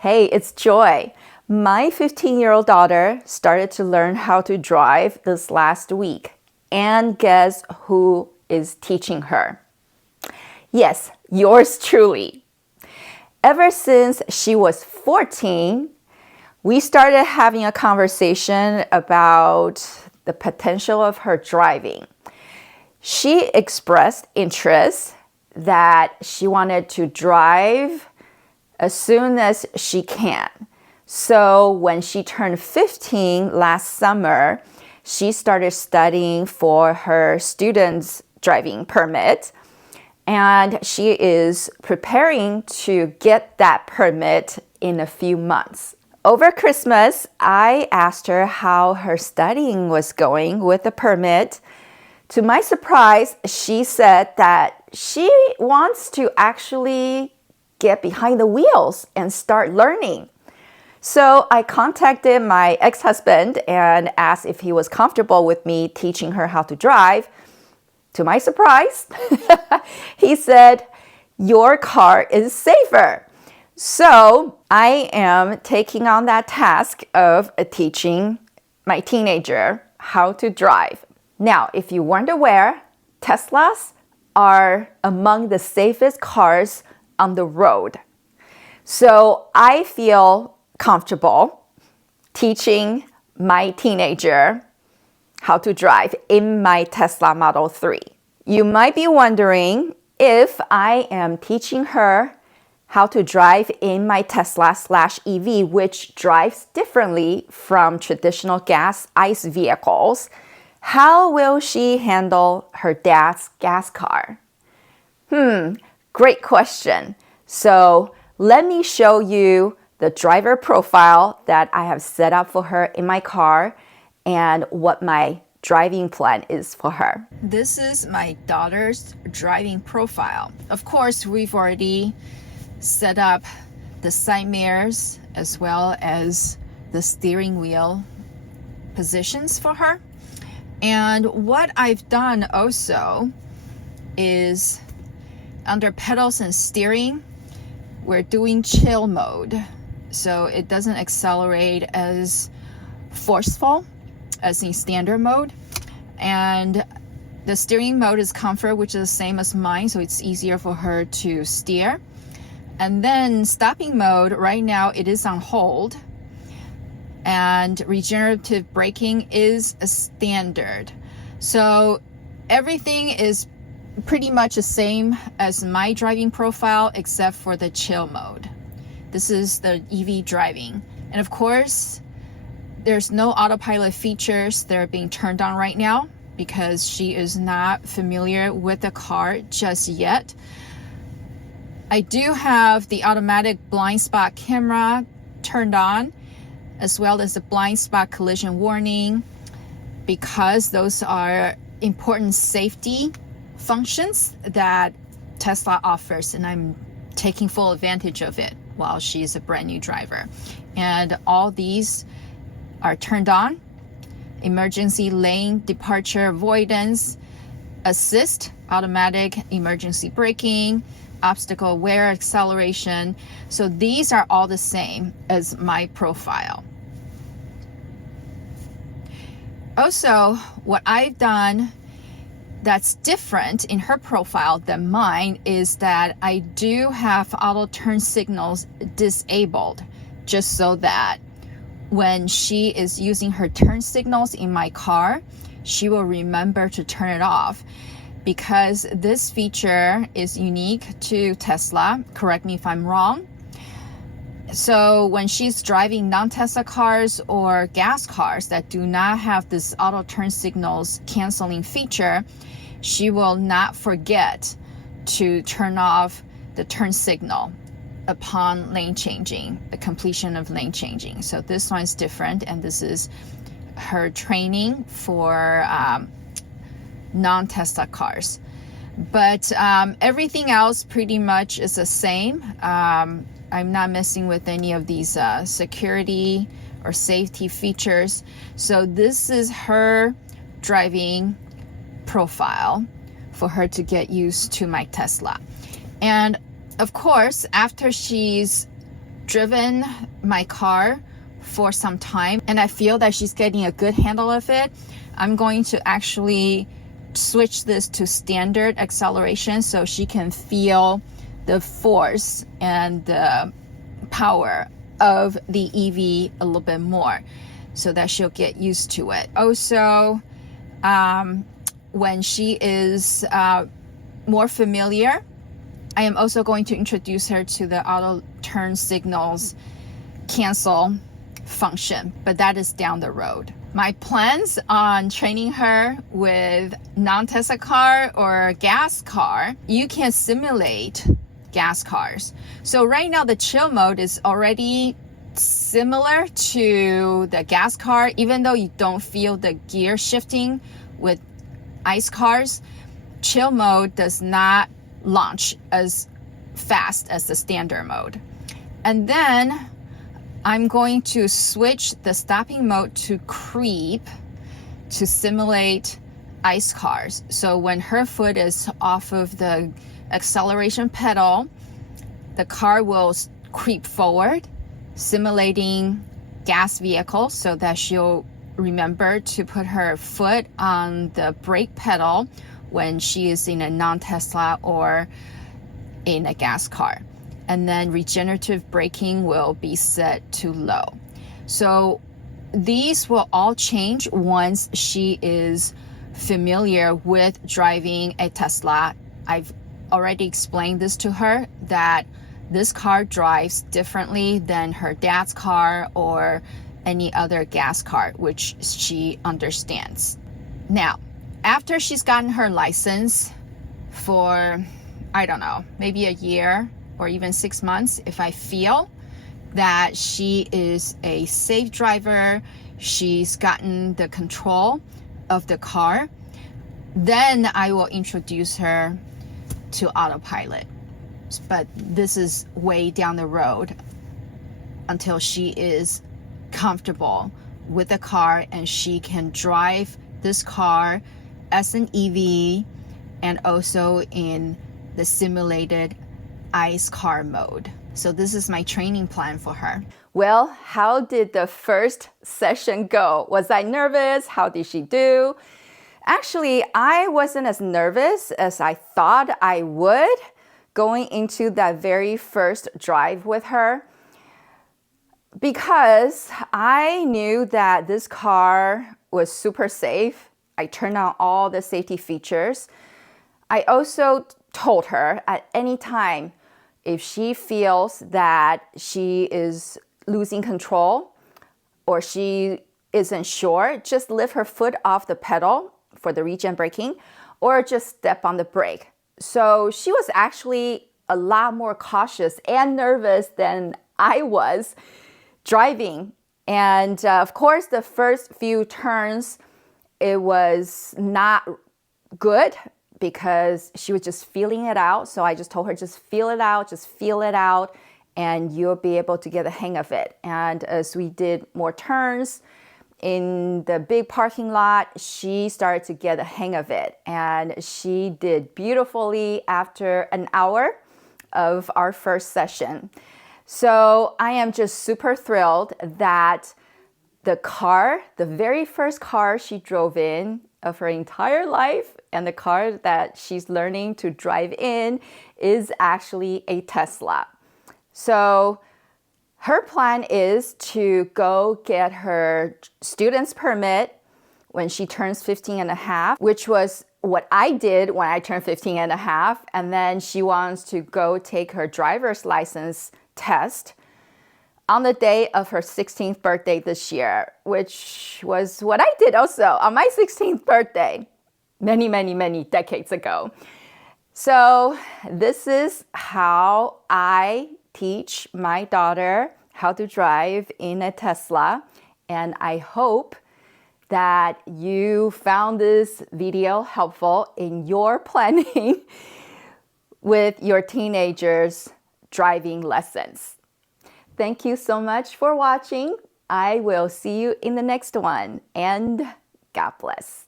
Hey, it's Joy. My 15-year-old daughter started to learn how to drive this last week. And guess who is teaching her? Yes, yours truly. Ever since she was 14, we started having a conversation about the potential of her driving. She expressed interest that she wanted to drive as soon as she can. So when she turned 15 last summer, she started studying for her student's driving permit. And she is preparing to get that permit in a few months. Over Christmas, I asked her how her studying was going with the permit. To my surprise, she said that she wants to actually get behind the wheels and start learning. So I contacted my ex-husband and asked if he was comfortable with me teaching her how to drive. To my surprise, he said, "Your car is safer." So I am taking on that task of teaching my teenager how to drive. Now, if you weren't aware, Teslas are among the safest cars on the road. So I feel comfortable teaching my teenager how to drive in my Tesla Model 3. You might be wondering if I am teaching her how to drive in my Tesla/EV, which drives differently from traditional ICE vehicles. How will she handle her dad's gas car? Great question. So let me show you the driver profile that I have set up for her in my car and what my driving plan is for her. This is my daughter's driving profile. Of course, we've already set up the side mirrors as well as the steering wheel positions for her. And what I've done also is under pedals and steering, we're doing chill mode. So it doesn't accelerate as forceful as in standard mode. And the steering mode is comfort, which is the same as mine, so it's easier for her to steer. And then stopping mode, right now it is on hold. And regenerative braking is a standard. So everything is pretty much the same as my driving profile except for the chill mode. This is the EV driving. And of course, there's no autopilot features that are being turned on right now because she is not familiar with the car just yet. I do have the automatic blind spot camera turned on, as well as the blind spot collision warning, because those are important safety functions that Tesla offers, and I'm taking full advantage of it while she's a brand new driver. And all these are turned on: emergency lane departure avoidance, assist, automatic emergency braking, obstacle aware acceleration. So these are all the same as my profile. Also, what I've done that's different in her profile than mine is that I do have auto turn signals disabled, just so that when she is using her turn signals in my car, she will remember to turn it off, because this feature is unique to Tesla. Correct me if I'm wrong. So when she's driving non-Tesla cars or gas cars that do not have this auto turn signals canceling feature, she will not forget to turn off the turn signal upon lane changing, the completion of lane changing. So this one's different, and this is her training for non-Tesla cars. But everything else pretty much is the same. I'm not messing with any of these security or safety features. So this is her driving profile for her to get used to my Tesla. And of course, after she's driven my car for some time and I feel that she's getting a good handle of it, I'm going to actually switch this to standard acceleration so she can feel the force and the power of the EV a little bit more so that she'll get used to it. Also, when she is more familiar, I am also going to introduce her to the auto turn signals cancel function, but that is down the road. My plans on training her with non-Tesla car or gas car, you can simulate gas cars. So right now the chill mode is already similar to the gas car, even though you don't feel the gear shifting with ICE cars. Chill mode does not launch as fast as the standard mode. And then I'm going to switch the stopping mode to creep to simulate ICE cars. So when her foot is off of the acceleration pedal, the car will creep forward, simulating gas vehicles so that she'll remember to put her foot on the brake pedal when she is in a non-Tesla or in a gas car. And then regenerative braking will be set to low. So these will all change once she is familiar with driving a Tesla. I've already explained this to her, that this car drives differently than her dad's car or any other gas car, which she understands. Now, after she's gotten her license for, I don't know, maybe a year or even 6 months, if I feel that she is a safe driver, she's gotten the control of the car, then I will introduce her to autopilot. But this is way down the road until she is comfortable with the car and she can drive this car as an EV and also in the simulated ICE car mode. So this is my training plan for her. Well, how did the first session go? Was I nervous? How did she do? Actually, I wasn't as nervous as I thought I would going into that very first drive with her, because I knew that this car was super safe. I turned on all the safety features. I also told her at any time, if she feels that she is losing control or she isn't sure, just lift her foot off the pedal for the regen braking or just step on the brake. So she was actually a lot more cautious and nervous than I was driving. And of course, the first few turns, it was not good because she was just feeling it out. So I just told her, just feel it out, and you'll be able to get the hang of it. And as we did more turns in the big parking lot, she started to get the hang of it. And she did beautifully after an hour of our first session. So I am just super thrilled that the car, the very first car she drove in of her entire life, and the car that she's learning to drive in, is actually a Tesla. So her plan is to go get her student's permit when she turns 15 and a half, which was what I did when I turned 15 and a half. And then she wants to go take her driver's license test on the day of her 16th birthday this year, which was what I did also on my 16th birthday many, many, many decades ago. So this is how I teach my daughter how to drive in a Tesla. And I hope that you found this video helpful in your planning with your teenagers' driving lessons. Thank you so much for watching. I will see you in the next one, and God bless.